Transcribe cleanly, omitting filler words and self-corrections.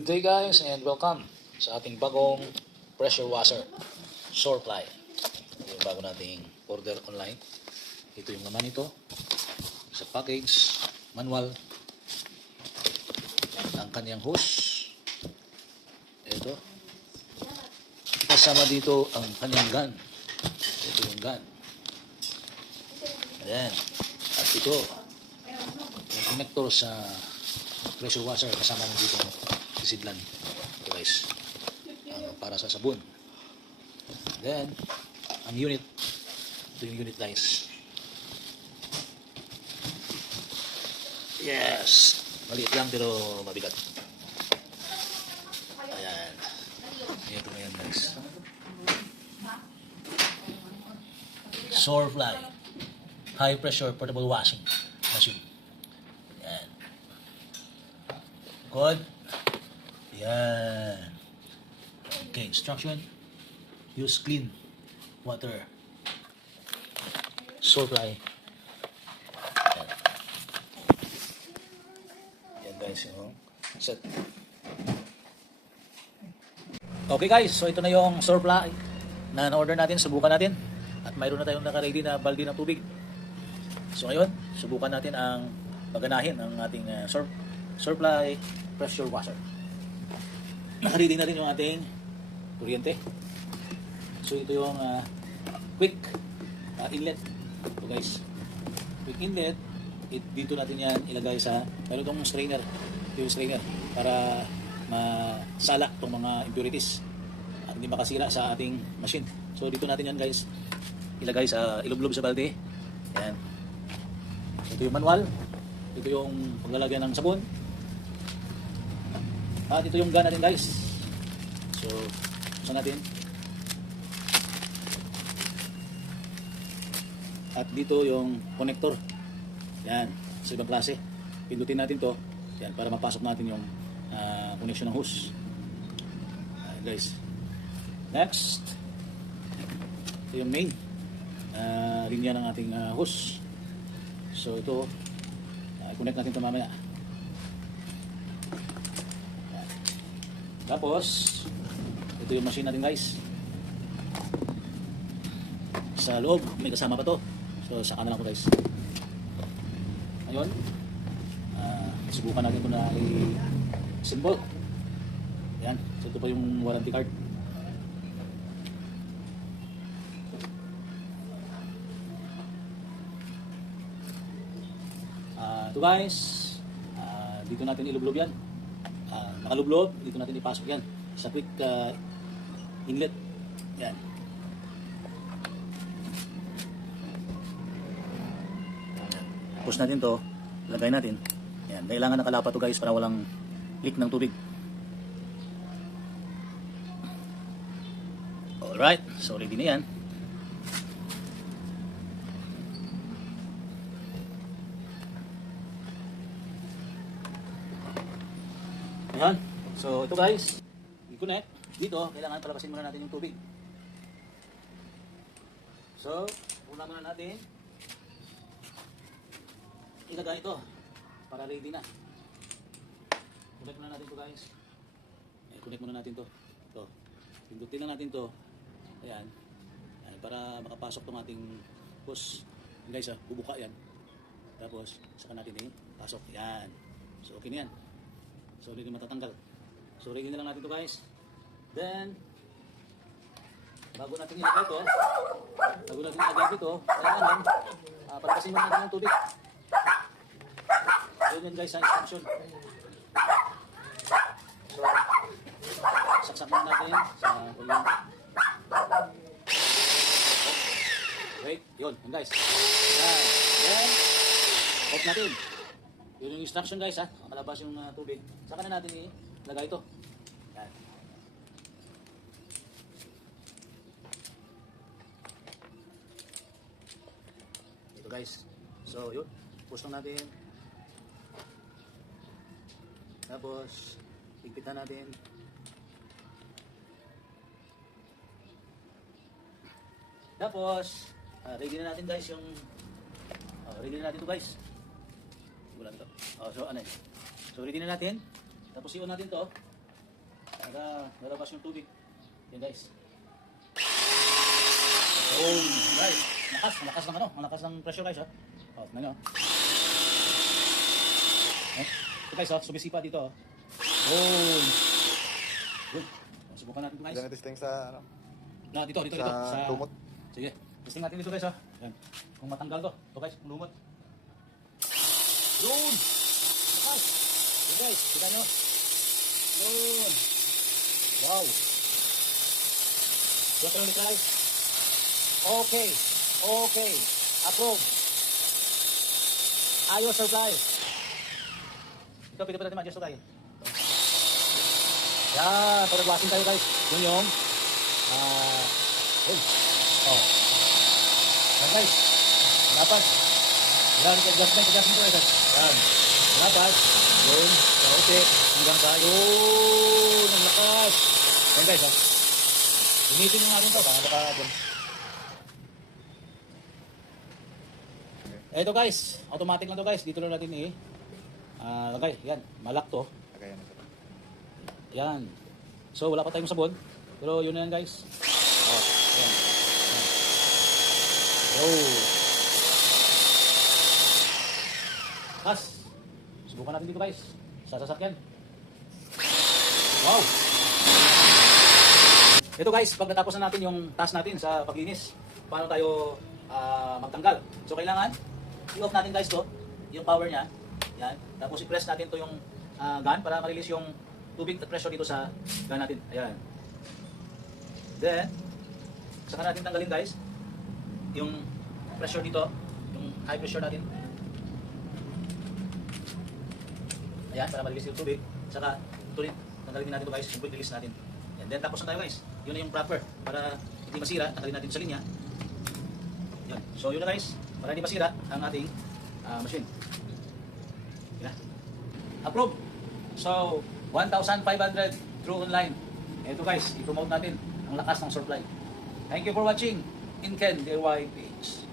Good day guys and welcome sa ating bagong pressure washer Surefly. Ito yung bago nating order online. Ito yung naman ito sa package, manual, ang kanyang hose. Ito. Kasama dito ang kanyang gun. Ito yung gun. Ayan. At ito yung connector sa pressure washer kasama mo dito sisidlan. Ito guys. Para sa sabon. Then, ang unit. Ito yung unit guys. Yes. Maliit lang pero mabigat. Ayan. Ito na yan guys. Surefly. High pressure portable washing machine. Ayan. Good. Ayan. Okay, instruction. Use clean water. Surefly. Ayan guys, yung set. Okay guys, so ito na yung Surefly na na-order natin, subukan natin. At mayroon na tayong naka-ready na balde ng tubig. So ngayon, subukan natin ang paganahin ng ating Surefly pressure washer. Naka-ready na rin yung ating kuryente. So ito yung quick inlet. Ito guys, quick inlet. Dito natin yan ilagay sa, mayroon itong strainer. Ito yung strainer para masala itong mga impurities at hindi makasira sa ating machine. So dito natin yan guys ilagay sa ilublob sa balde. Yan. Ito yung manual. Ito yung paglalagyan ng sabon. At ito yung gun natin guys. So buksan natin. At dito yung connector. Yan, sa ibang klase. Pindutin natin to. Yan, para mapasok natin yung connection ng hose. Guys. Next. Ito yung main linya ng ating hose. So ito, connect natin ito mamaya. Yan. Tapos, ito yung machine natin guys. Sa loob, may kasama pa to. So saka na lang po guys. Ngayon, subukan natin ito na i-symbol. Yan. So ito pa yung warranty card. Ito guys, dito natin ilublob yan. Nakalublob, dito natin ipasok yan sa quick inlet. Yan. Push natin to, lagay natin. Yan, kailangan nakalapa to guys para walang leak ng tubig. Alright, so ready na yan. Ayan, so ito guys, i-connect. Dito, kailangan palabasin muna natin yung tubig. So, una muna natin ilagay ito para ready na. Connect muna natin to guys. Connect muna natin to. Ito. Pindutin lang natin to. Ayan. Ayan, para makapasok tong ating hose. Guys, bubuka yan. Tapos, saka natin pasok. Yan. So, okay na yan. So, hindi matatanggal. So, ready na lang natin to guys. Then, bago natin ilagay ito, kailangan palabasin muna natin yung tubig. Ayun yan guys sa instruction. So, saksak muna natin sa kuryente. Wait, yun guys. Yan. Then, off natin. Yun yung instruction guys ha. Makalabas yung tubig. Saka na natin ilagay ito. Yan. Ito guys. So yun. Push lang natin. Tapos, higpitan natin. Tapos, ready na natin guys yung ready na natin to guys. Wala nito. So ano eh. So ready na natin. Tapos i-on natin to. para lalabas yung tubig. Yan guys. Oh, guys. Malakas ng ano, malakas ng pressure guys ha. Oh, tingnan nyo. Ito guys, oh, sumisipa dito. Oh. Good. Subukan natin ito guys. Ganito testing sa ano? Dito. Sa lumot. Sige. Testing natin dito guys, oh. Yan. Kung matanggal to. Ito guys, kung lumot. Yun! Lakas! Yun guys, kita nyo. Yun! Wow! What are you guys? Okay. Approve. Ayos, supply. Ito, pwede pa natin ma-adjust ito tayo. Yan, pag nag-washing tayo guys. Yun yung oh. Yan guys. Dapat. Yan, adjustment ko guys. Yan. Dapat. Yun. Okay. Hanggang sa yun. Ang lakas. Yan guys. Oh. Gamitin nyo nga rin ito. Para dyan. Ito guys. Automatic lang to guys. Dito lang natin lagay. Yan. Malak to. Lagay na ito. Yan. So, wala pa tayong sabon. Pero yun na yan guys. Oh, yan. Oh. Kas. Subukan natin dito guys. Sa sasakyan. Wow. Ito guys, pag natapos na natin yung task natin sa paglinis, paano tayo magtanggal. So, kailangan i-off natin guys to. Yung power niya. Yan. Tapos i-press natin to yung gun para ma-release yung tubig at pressure dito sa gun natin. Ayan. Then, saka natin tanggalin guys yung pressure dito, yung high pressure natin. Ayan, para ma-release yung tubig. Saka, ito rin, tanggalin din natin ito guys, yung quick release natin. And then, tapos na tayo guys. Yun na yung proper, para hindi masira, tanggalin natin sa linya. Yan. So, yun na guys, para hindi masira ang ating machine. Yan. Approve. So, 1,500 through online. Ito guys, i-promote natin ang lakas ng supply. Thank you for watching. Inken DIY page.